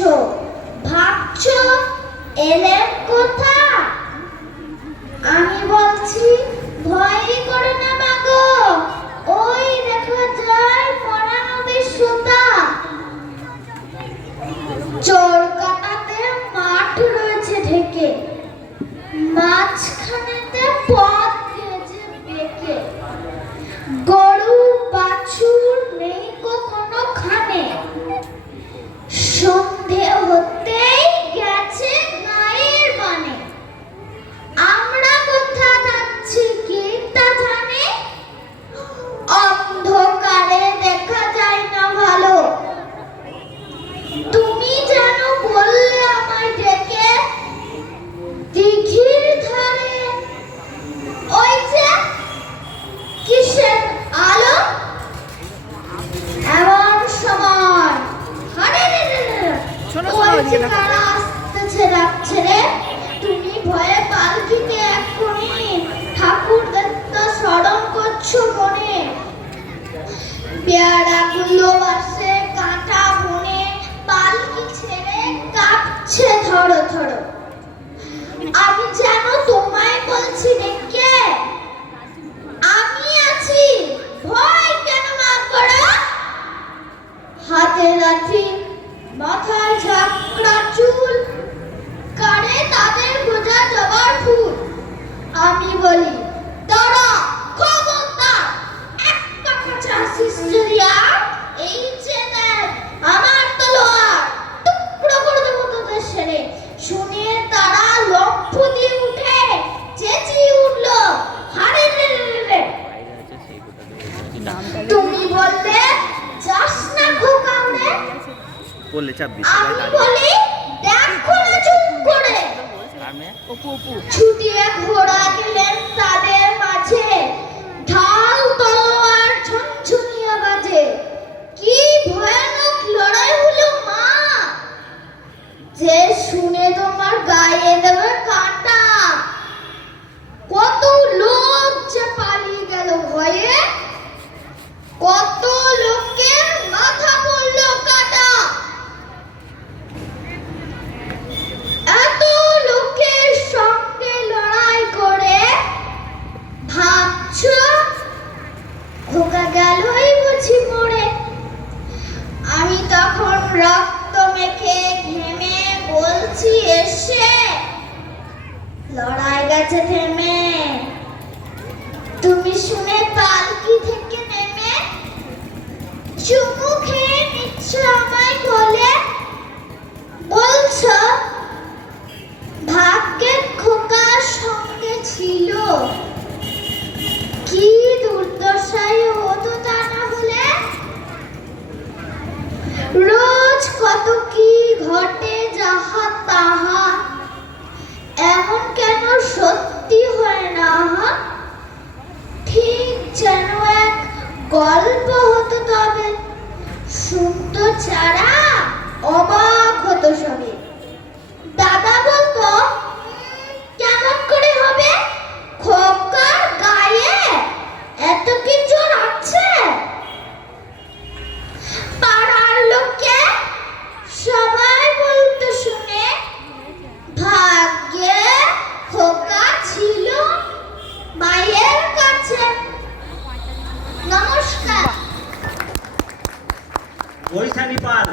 করছো? ভাবছো এলেন কোথা? আমি বলছি ভয়ই করো না মাগো, ওই দেখা যায় মরা নদীর সোতা। চোর কাটাতে মাঠ রয়েছে ঢেকে, মাঝখানেতে পথ গেছে বেঁকে। গরু বাছুর নেই কখনো খানে, সন্ধে হতেই গেছে গায়ের বানে। আমরা কোথা যাচ্ছি কি তা জানে? অন্ধকারে দেখা যায় না ভালো। তুমি যেন বললে আমায় ডেকে, দিঘির ধারে ওই যে কিসের আলো। এমন সময় ওই যে কারা আসতেছে ডাকছে রে। তুমি ভয়ে পালকিতে এক্ষুনি ঠাকুর দেখতে স্মরণ করছো মনে। পেয়ারাগুলো বাসে কাঁটা বনে, পালকি ছেড়ে কাঁপছে ধরো ধরো। আমি যেন তোমায় বলছি ডেকে, আমি আছি, ভয় কেন মা করো। হাতে লাঠি, মাথায় ঝাঁকড়া চুল, কানে তাদের গোজা জবার ফুল। আমি বলি দাঁড়া, খবরদার, এক পা কাছে আসিস যদি আর, এই যে দেখ আমার তলোয়ার, টুকরো করে দেবো তোদের সেরে। শুনে তারা লক্ষ দিয়ে উঠে চেঁচিয়ে উঠলো, হারে রে রে রে। তুমি বললে যাস না খোকা উড়ে, বললে 26 আমি বলি দেখো না চুপ করে। ছুটিয়ে ঘোড়া গেলেন তাদের মাঝে, ঢাল তলোয়ার ঝনঝনিয়ে বাজে। কি ভয়ানক লড়াই হলো মা, যে শুনে তোমার গায়ে দেবে কাঁটা। কত লোক যে পালিয়ে গেল ভয়ে, কত লোকের মাথা পড়লো কাটা। এত লোকের সঙ্গে লড়াই করে ভাবছো খোকা গেলই বুঝি মরে। আমি তখন রক্ত মেখে ঘেমে বলছি এসে, লড়াই গেছে থেমে। তুমি শুনে পালকি থেকে নেমে চুমু খেয়ে নিচ্ছ আমায় বলে, বলছো ভাগ্যের খোকার সঙ্গে ছিল। কি দুর্দশাই হতো তা না হলে। রোজ কত কি ঘটে যাহা তাহা, এমন কেন সত্যি হয় না। ঠিক যেন এক গল্প হতো তবে, শুনতো যারা অবাক হতো সবে। দাদা বলতো কেমন করে হবে, খোকার গায়ে এত কি জোর আছে। পাড়ার লোকে সবাই বলতো শুনে, ভাগ্যে খোকা ছিল মায়ের কাছে। নমস্কার। বৈশালী পাল।